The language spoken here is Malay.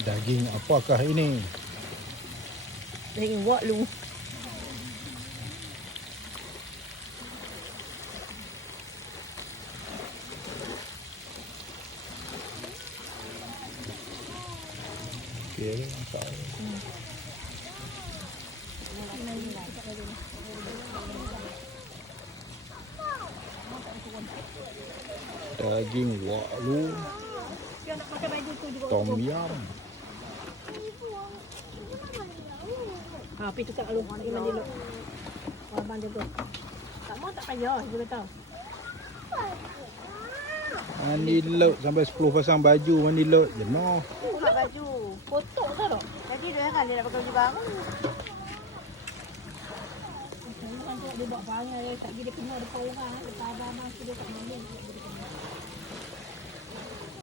Daging apakah ini? Daging wak lu. Okey, masak. Daging walu tom yum. Ha, pergi tukar lu. Pergi mandi lu. Abang jaga. Tak mau tak payah, dia kata. Mandi lot sampai 10 pasang baju mandi lot jenuh. Buka baju. Kotor tak tak? Jadi dia kan dia nak pakai baju baru. Dia buat banyak tak dia kena depan orang, depan abang dia tak boleh.